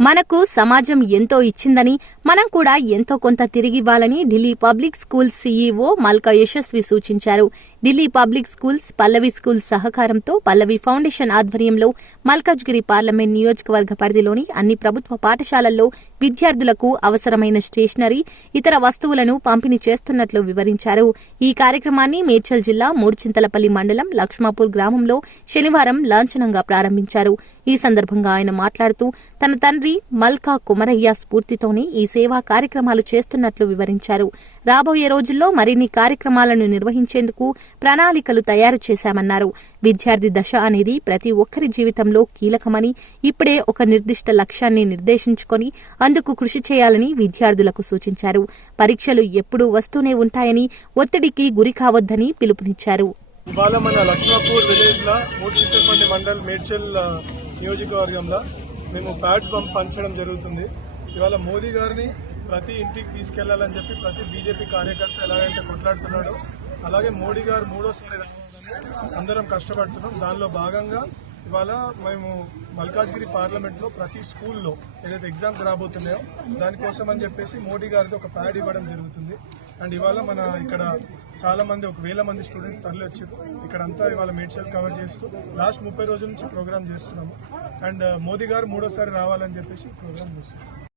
మనకు సమాజం ఎంతో ఇచ్చిందని మనం కూడా ఎంతో కొంత తిరిగివ్వాలని Delhi public schools CEO Malka Yashasvi సూచించారు. Delhi public schools Pallavi school సహకారంతో పల్లవి ఫౌండేషన్ ఆధ్వర్యంలో మల్కాజ్గిరి పార్లమెంట్ నియోజకవర్గ పరిధిలోని అన్ని ప్రభుత్వ పాఠశాలల్లో విద్యార్థులకు అవసరమైన స్టేషనరీ ఇతర వస్తువులను పంపిణీ చేస్తున్నట్లు వివరించారు. ఈ కార్యక్రమాన్ని మేడ్చల్ జిల్లా మూడుచింతలపల్లి మండలం లక్ష్మాపూర్ గ్రామంలో శనివారం లాంఛనంగా ప్రారంభించారు. ఈ సందర్భంగా ఆయన మాట్లాడుతూ తన తండ్రి మల్కా కుమరయ్య స్ఫూర్తితోనే ఈ సేవా కార్యక్రమాలు చేస్తున్నట్లు వివరించారు. రాబోయే రోజుల్లో మరిన్ని కార్యక్రమాలను నిర్వహించేందుకు ప్రణాళికలు తయారు చేశామన్నారు. విద్యార్థి దశ అనేది ప్రతి ఒక్కరి జీవితంలో కీలకమని ఇప్పుడే ఒక నిర్దిష్ట లక్ష్యాన్ని నిర్దేశించుకొని అందుకు కృషి చేయాలని విద్యార్థులకు సూచించారు. పరీక్షలు ఎప్పుడూ వస్తూనే ఉంటాయని ఒత్తిడికి గురి కావద్దని పిలుపునిచ్చారు. ఇవాళ మన లక్ష్మాపూర్ విలేజ్లో మండల్ మేడ్చల్ నియోజకవర్గంలో మేము ప్యాడ్స్ పంపించడం జరుగుతుంది. ఇవాళ మోదీ గారిని ప్రతి ఇంటికి తీసుకెళ్ళాలని చెప్పి ప్రతి బీజేపీ కార్యకర్త ఎలాగైతే కొట్లాడుతున్నాడో అలాగే మోడీ గారు మూడోసారి రావాలని అందరం కష్టపడుతున్నాం. దానిలో భాగంగా ఇవాళ మేము మల్కాజ్గిరి పార్లమెంట్లో ప్రతి స్కూల్లో ఏదైతే ఎగ్జామ్స్ రాబోతున్నాయో దానికోసం అని చెప్పేసి మోడీ గారికి ఒక ప్యాడ్ ఇవ్వడం జరుగుతుంది. అండ్ ఇవాళ మన ఇక్కడ చాలా మంది ఒక వేల మంది స్టూడెంట్స్ తరలి వచ్చారు. ఇక్కడ అంతా ఇవాళ మేడ్చల్ కవర్ చేస్తూ లాస్ట్ ముప్పై రోజుల నుంచి ప్రోగ్రామ్ చేస్తున్నాము. అండ్ మోదీ గారు మూడోసారి రావాలని చెప్పేసి ప్రోగ్రామ్ చేస్తున్నాం